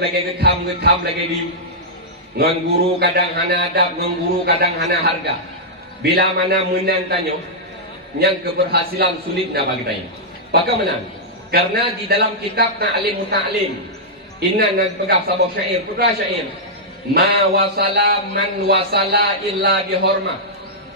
lagi getam lagi di ngan guru kadang hana adab, ngan guru kadang hana harga. Bila mana menang tanyo yang keberhasilan sulit nak bagi tanya. Pakai menang. Karena di dalam kitab Ta'lim Muta'lim inna nak pegang sabah syair, putra syair. Ma wasala man wasala illa bihormah.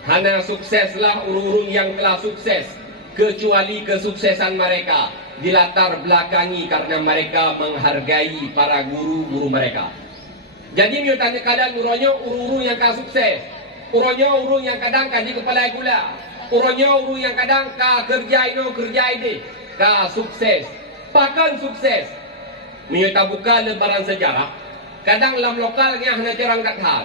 Hana sukseslah urung-urung yang telah sukses kecuali kesuksesan mereka dilatar belakangi karena mereka menghargai para guru-guru mereka. Jadi dia tanya kadang urangnya urung-urung yang kah sukses, urangnya urung yang kadang kah di kepala gula, urangnya urung yang kadang kah kerja ini kah sukses, bahkan sukses. Dia buka lembaran sejarah. Kadang lam lokalnya hanya jarang tak tahu,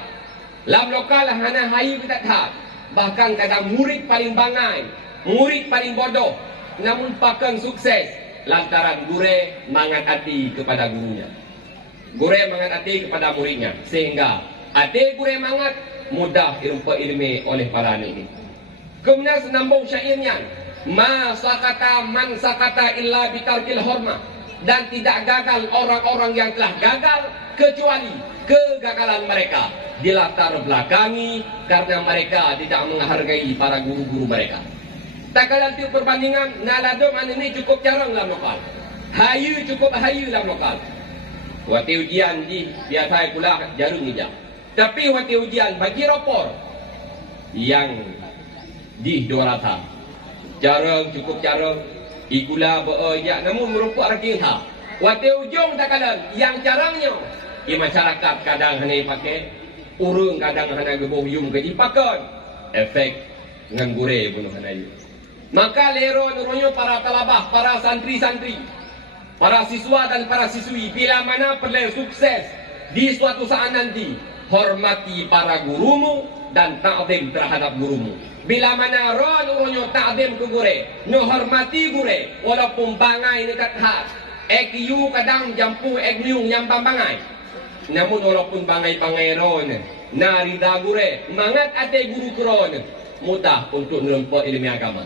lam lokal hanya hayu tak tahu. Bahkan kadang murid paling bangai, murid paling bodoh, namun bahkan sukses lantaran gure mangat hati kepada gurunya, gure mangat hati kepada muridnya, sehingga hati gure mangat mudah ilmu oleh para ini. Kemudian senambung syairnya, ma sakata man sakata illa bitarkil hormah, dan tidak gagal orang-orang yang telah gagal kecuali kegagalan mereka dilatar belakangi karena mereka tidak menghargai para guru-guru mereka. Tak kala tu perbandingan naladom ini cukup jarang dalam lokal. Hayu cukup hayu dalam lokal. Waktu ujian di biasa pula jarum hijau. Tapi waktu ujian bagi rapor yang di 200. Jarang cukup jarang. Ikulah beoyak namun merupakan rakyat. Waktu ujung tak kala yang jarangnya di masyarakat kadang hanya pakai urung kadang hanya gebohyum ke dipakai efek ngangure bunuh hanayu. Maka lero nurunyo para talabah, para santri-santri, para siswa dan para siswi, bila mana perlu sukses di suatu saat nanti, hormati para gurumu dan ta'zim terhadap gurumu. Bila mana roh nurunyo ta'zim ke gure, no hormati gure, walaupun bangai ni tak hat, ek yu kadang jampu ek nyung yang bangai. Namun walaupun bangai-bangai roh na rida gure, mangat ate guru kron, mudah untuk menempuh ilmu agama.